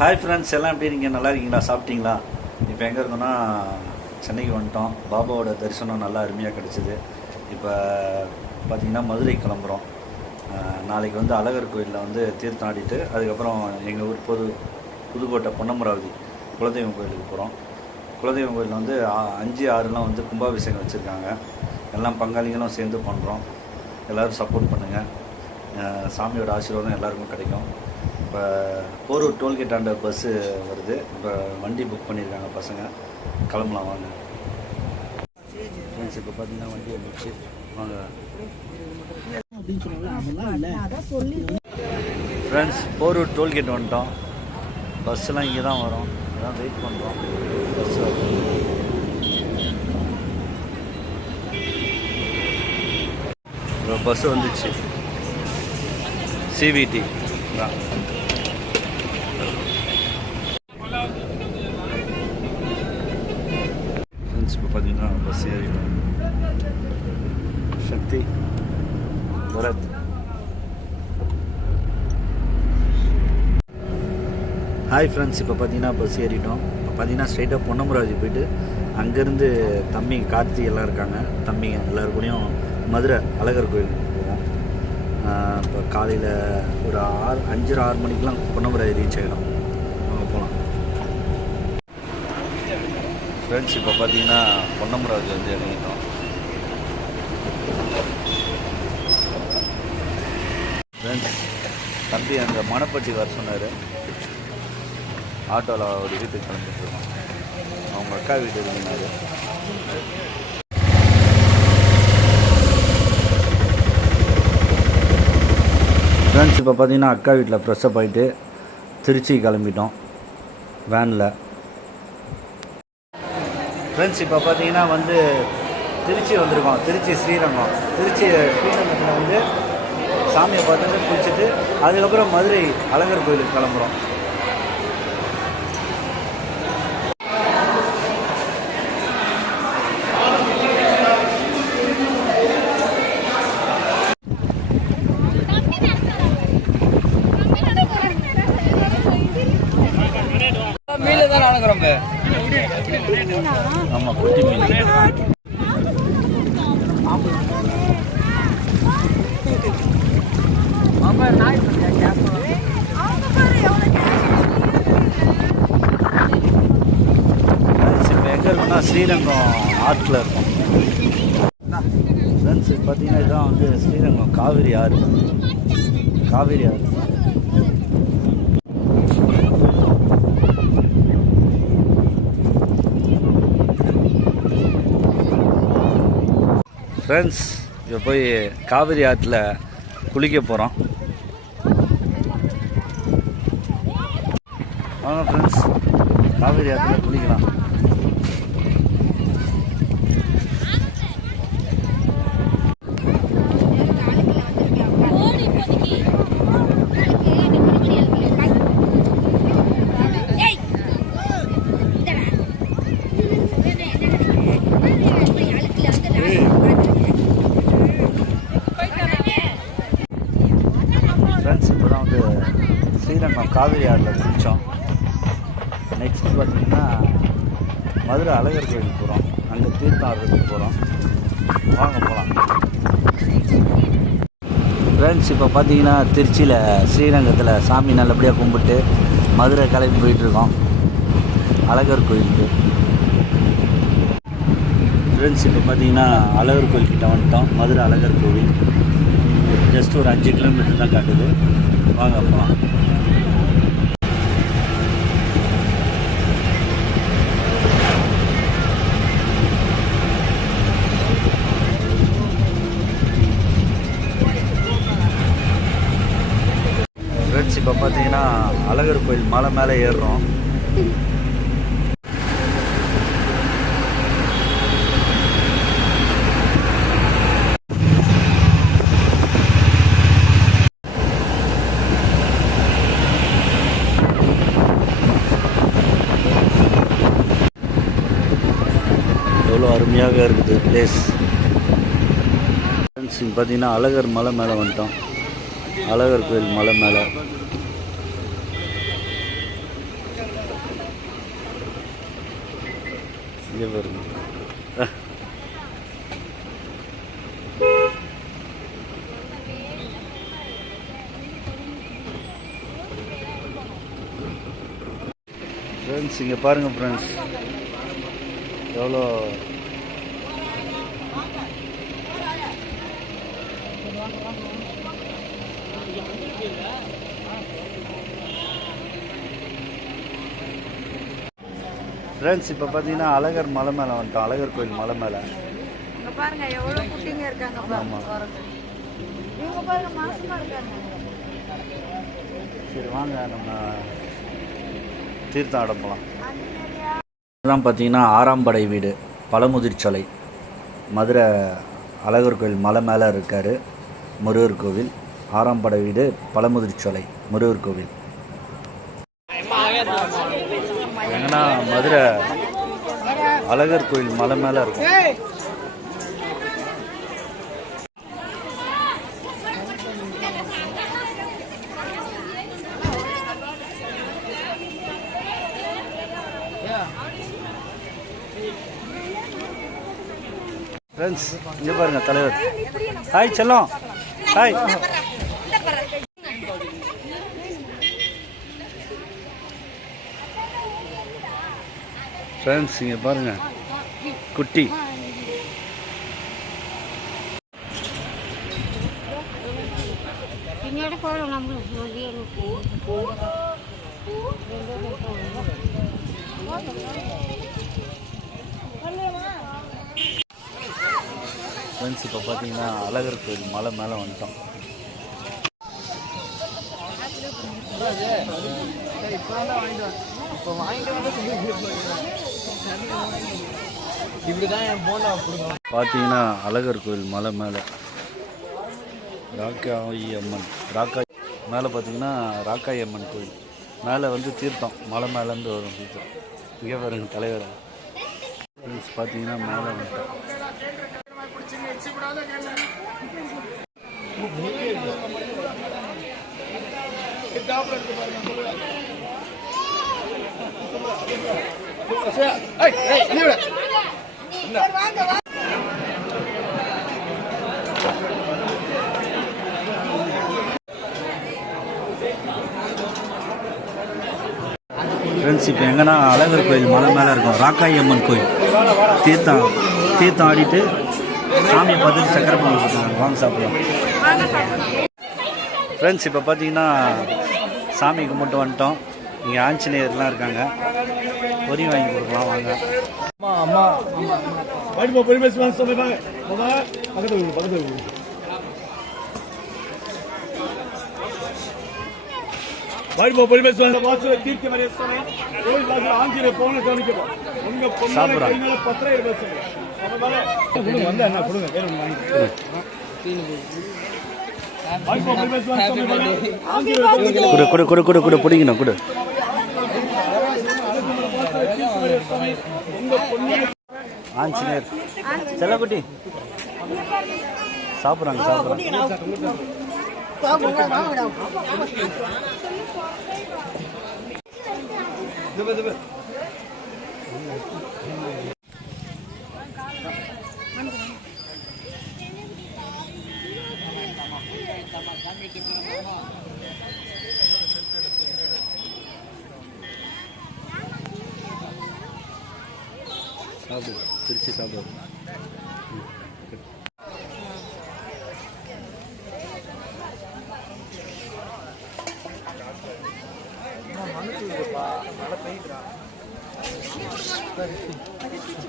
Hi friends எல்லாம் எப்படி இருக்கீங்க? நல்லா இருக்கீங்களா? சாப்பிட்டீங்களா? இப்போ எங்கே இருக்கோம்னா சென்னைக்கு வந்துட்டோம். பாபாவோட தரிசனம் நல்லா அருமையாக கிடச்சிது. இப்போ பார்த்தீங்கன்னா மதுரை கிளம்புறோம். நாளைக்கு வந்து அழகர் கோயிலில் வந்து தீர்த்தாடிட்டு அதுக்கப்புறம் எங்கள் ஊர் பொது புதுக்கோட்டை பொன்னமராவதி குலதெய்வம் கோயிலுக்கு போகிறோம் குலதெய்வம் கோயிலில் வந்து அஞ்சு ஆறுலாம் வந்து கும்பாபிஷேகம் வச்சுருக்காங்க. எல்லாம் பங்காளிகளும் சேர்ந்து பண்ணுறோம் எல்லோரும் சப்போர்ட் பண்ணுங்கள் சாமியோட ஆசீர்வாதம் எல்லாருக்கும் கிடைக்கும். இப்போ போரூர் டோல்கேட் ஆண்ட பஸ்ஸு வருது. இப்போ வண்டி புக் பண்ணியிருக்காங்க பசங்க. கிளம்பலாம் வாங்க. ஃப்ரெண்ட்ஸ் இப்போ பார்த்தீங்கன்னா வண்டி வந்துச்சு வாங்க. ஃப்ரெண்ட்ஸ் போரூர் டோல்கேட் வந்துட்டோம். பஸ்ஸெலாம் இங்கே தான் வரும். அதான் வெயிட் பண்ணுறோம் பஸ் இப்போ பஸ் வந்துச்சு. சிவிடி தான் இப்போ பார்த்தீங்கன்னா பஸ் ஏறிடும் சக்தி பரத் ஹாய் ஃப்ரெண்ட்ஸ் இப்போ பார்த்தீங்கன்னா பஸ் ஏறிட்டோம் இப்போ பார்த்தீங்கன்னா ஸ்ட்ரைட்டாக பொன்னமராஜ் போயிட்டு அங்கேருந்து தம்பி கார்த்தி எல்லாம் இருக்காங்க. தம்பிங்க எல்லாரு மதுரை அழகர் கோயில். இப்போ காலையில் ஒரு ஆறு அஞ்சு ஆறு மணிக்கெலாம் பொன்னமராவதி ரீச் ஆகிடும் அங்கே போகலாம் ஃப்ரெண்ட்ஸ் இப்போ பார்த்தீங்கன்னா பொன்னமராவதி வந்து இறங்கிட்டோம். ஃப்ரெண்ட்ஸ் தம்பி அந்த மணப்பட்டி வர சொன்னார். ஆட்டோவில் ஒரு வீட்டுக்கு கிளம்பிட்டுருக்கோம் அவங்க அக்கா வீடு இருந்தார் ஃப்ரெண்ட்ஸ் இப்போ பார்த்தீங்கன்னா அக்கா வீட்டில் ஃப்ரெஷ்ஷப் ஆகிட்டு திருச்சி கிளம்பிட்டோம். வேனில் ஃப்ரெண்ட்ஸ் இப்போ பார்த்தீங்கன்னா வந்து திருச்சி வந்திருக்கோம். திருச்சி ஸ்ரீரங்கம். திருச்சி ஸ்ரீரங்கத்தில் வந்து சாமியை பார்த்துட்டு குளிச்சுட்டு அதுக்கப்புறம் மதுரை அழகர் கோயிலுக்கு கிளம்புறோம் மீன் தான் நானுங்கிறோம் ஆமாம் குட்டி மீன். ஃப்ரெண்ட்ஸ் எங்கே இருக்கோம்னா ஸ்ரீரங்கம் ஆற்றில் இருக்கும். ஃப்ரெண்ட்ஸ் பார்த்தீங்கன்னா இதுதான் வந்து ஸ்ரீரங்கம் காவிரி ஆறு. காவிரி ஆறு. ஃப்ரெண்ட்ஸ் இப்போ போய் காவிரி ஆற்றில் குளிக்க போகிறோம் வாங்க ஃப்ரெண்ட்ஸ் காவிரி ஆற்றில் குளிக்கலாம் ஃப்ரெண்ட்ஸ் இப்போ தான் வந்து ஸ்ரீரங்கம் காவிரி ஆறில் குளித்தோம். நெக்ஸ்ட்டு பார்த்திங்கன்னா மதுரை அழகர் கோயிலுக்கு போகிறோம் அங்கே தீர்த்தம் ஆடுறதுக்கு போகிறோம் வாங்க போகலாம் ஃப்ரெண்ட்ஸ் இப்போ பார்த்தீங்கன்னா திருச்சியில் ஸ்ரீரங்கத்தில் சாமி நல்லபடியாக கும்பிட்டு மதுரை கிளம்பி போயிட்டுருக்கோம். அழகர் கோயிலுக்கு. ஃப்ரெண்ட்ஸ் இப்போ பார்த்தீங்கன்னா அழகர் கோயில்கிட்ட வந்துட்டோம். மதுரை அழகர் கோவில். ஜஸ்ட் ஒரு அஞ்சு கிலோமீட்டர் தான் காட்டுது. வாங்க போகலாம் அழகர் கோயில் மலை மேலே ஏறுறோம். எவ்வளோ அருமையாக இருக்குது பிளேஸ் ஃப்ரெண்ட்ஸ் பார்த்தீங்கன்னா அழகர் மலை மேலே வந்துட்டோம். அழகர் கோயில் மலை மேலே. இங்கே பாருங்க ஃப்ரெண்ட்ஸ் இங்கே பாருங்கள் ஃப்ரெண்ட்ஸ் எவ்வளோ? ஃப்ரெண்ட்ஸ் இப்போ பார்த்தீங்கன்னா அழகர் மலை மேலே வந்துட்டோம். அழகர் கோயில் மலை மேலே. பாருங்க எவ்வளவு குட்டிங்க இருக்காங்க ஆமா. பாருங்க இவங்க பாருங்க மாசமா இருக்காங்க. சரி வாங்க நம்ம தீர்த்தம் ஆடம் போகலாம் இதுதான் பார்த்தீங்கன்னா ஆறாம் படை வீடு பழமுதிர்ச்சோலை மதுரை அழகர் கோயில் மலை மேலே இருக்கார் முருகர் கோவில். ஆறாம் படை வீடு பழமுதிர்ச்சோலை முருகர் கோவில். பார்த்தீங்கன்னா மதுரை அழகர் கோயில் மலை மேலே இருக்கும். ஃப்ரெண்ட்ஸ் இங்கே பாருங்க தலைவர். ஹாய் செல்லம். ஹாய் ஃப்ரெண்ட்ஸ் இங்கே பாருங்கள் குட்டி. ஃப்ரெண்ட்ஸ் இப்போ பார்த்தீங்கன்னா அழகர் கோயில் மலை மேலே வந்துட்டோம். இப்போ வாங்கிட்டு வந்து பார்த்தீங்கன்னா அழகர் கோயில் மலை மேலே. ராக்காயி அம்மன் ராக்காய் மேலே பார்த்தீங்கன்னா ராக்காயி அம்மன் கோயில். மேலே வந்து தீர்த்தம். மலை மேலேருந்து வரும் தீர்த்தம். இங்கே பாருங்க தலைவர். ஃப்ரெண்ட்ஸ் பார்த்தீங்கன்னா மேலே வந்துட்டோம் ஃப்ரெண்ட்ஸ் இப்போ எங்கன்னா அழகர் கோயில் மலை மேலே இருக்கும். ராக்காய் அம்மன் கோயில். தீர்த்தம் தீர்த்தம் ஆடிட்டு சாமியை பார்த்துட்டு சக்கரை பொங்கல் கொடுத்துருக்காங்க வாங்க சாப்பிடலாம். ஃப்ரெண்ட்ஸ் இப்போ பார்த்தீங்கன்னா சாமி கும்பிட்டு வந்துட்டோம். இங்கே ஆஞ்சநேயர்லாம் இருக்காங்க. பொரி வாங்கி கொடுக்கலாம் வாங்க. அம்மா அம்மா வாடிப்பா பொறுமை சுவாமி சுவாமி வாங்க மாமா பக்கத்துல பக்கத்துல விடு. வாடிப்பா பொறுமை சுவாமி வாசல தீர்க்க சுவாமி கோயில் வாசல் ஆஞ்சநேய போன கவனிக்கப்பா உங்க. கையினால பத்திரம் இருக்க சொல்லு நம்ம மேல கொடுங்க வந்தா என்ன கொடுங்க. குடு குடு குடு குடு குடு பிடிக்கணும் குடு. ஆஞ்சநேயர். செல்லக்குட்டி. சாப்பிட்றாங்க சாப்பிட்றாங்க. சாப்பிடு பிரித்து சாப்பிடு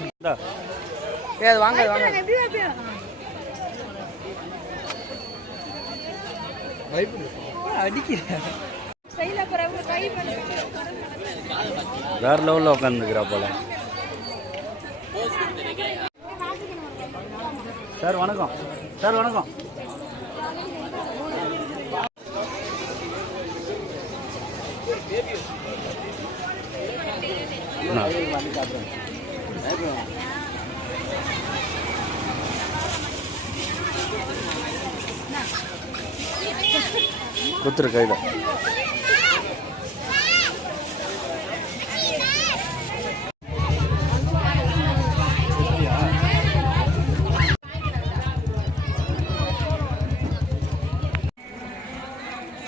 இந்தா. ஏ அது வாங்க வாங்க. வேற லெவலில் உட்காந்துக்கிறா போல. சார் வணக்கம். சார் வணக்கம். குத்துரு கையில்.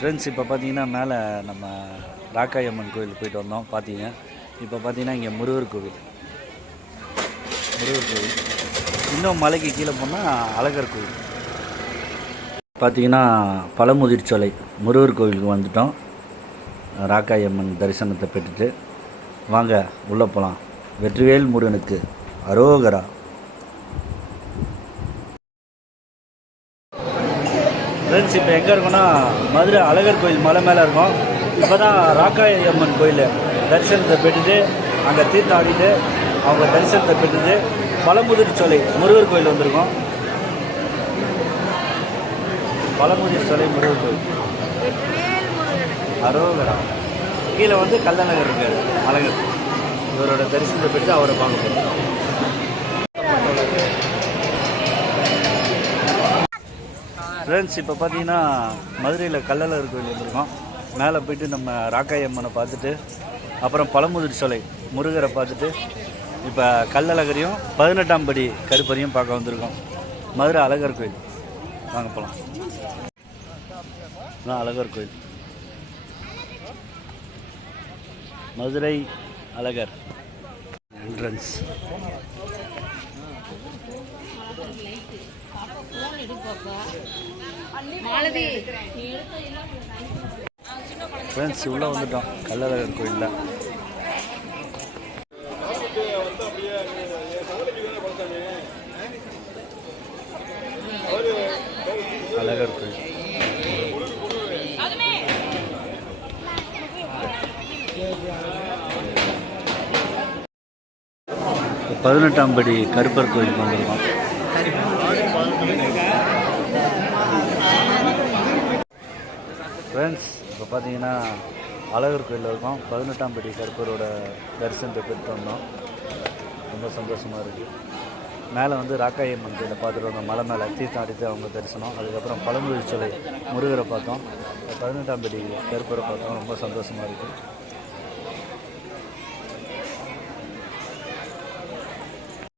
ஃப்ரெண்ட்ஸ் இப்போ பார்த்தீங்கன்னா மேலே நம்ம ராக்காயம்மன் கோயில் போயிட்டு வந்தோம். பார்த்தீங்க இப்போ பார்த்தீங்கன்னா இங்கே முருகர் கோவில். முருகர் கோவில். இன்னும் மலைக்கு கீழே போனால் அழகர் கோவில். பார்த்தீங்கன்னா பழமுதிர்ச்சோலை முருகர் கோவிலுக்கு வந்துட்டோம். ராக்காயம்மன் தரிசனத்தை பெற்றுட்டு. வாங்க உள்ளே போகலாம் வெற்றிவேல் முருகனுக்கு அரோகரா. ஃப்ரெண்ட்ஸ் இப்போ எங்கே இருக்கோன்னா மதுரை அழகர் கோயில் மலை மேலே இருக்கோம். இப்போ தான் ராக்காய் அம்மன் கோயில். தரிசனத்தை பெற்றுட்டு அங்கே தீர்த்தம் ஆடிட்டு அவங்க தரிசனத்தை பெற்றுட்டு பழமுதிர் சோலை முருகர் கோயில் வந்திருக்கோம். பழமுதிர் சோலை முருகர் கோயில். அரோகரா. கீழே வந்து கல்லநகர் இருக்காரு அழகர். இவரோட தரிசனத்தை பெற்று அவரை பார்க்க போகிறோம் ஃப்ரெண்ட்ஸ் இப்போ பார்த்தீங்கன்னா மதுரையில் கல்லழகர் கோயில் வந்திருக்கோம். மேலே போயிட்டு நம்ம ராக்காய் அம்மனை பார்த்துட்டு அப்புறம் பழமுதிர் சோலை முருகரை பார்த்துட்டு இப்போ கல்லழகரையும் பதினெட்டாம் படி கருப்பரையும் பார்க்க வந்திருக்கோம். மதுரை அழகர் கோயில். வாங்க போகலாம் அழகர் கோயில். மதுரை அழகர். என்ட்ரன்ஸ் ஃப்ரெண்ட்ஸ் உள்ளே வந்துட்டோம். கல்லழகர் கோயிலில். அழகர் கோயில். பதினெட்டாம் படி கருப்பர் கோயிலுக்கு வந்திருக்கோம் ஃப்ரெண்ட்ஸ் இப்போ பார்த்தீங்கன்னா அழகர் கோயிலில் இருக்கோம். பதினெட்டாம் படி கருப்பரோட தரிசனத்தை பெற்று வந்தோம். ரொம்ப சந்தோஷமாக இருக்குது மேலே வந்து ராக்காயம்மன் கோயிலை பார்த்துட்டு வந்தோம். மலை மேலே தீர்த்தம் அடித்து அவங்க தரிசனம். அதுக்கப்புறம் பழமுதிர் சிலை முருகரை பார்த்தோம். பதினெட்டாம் படி கருப்பரை பார்த்தோம். ரொம்ப சந்தோஷமாக இருக்குது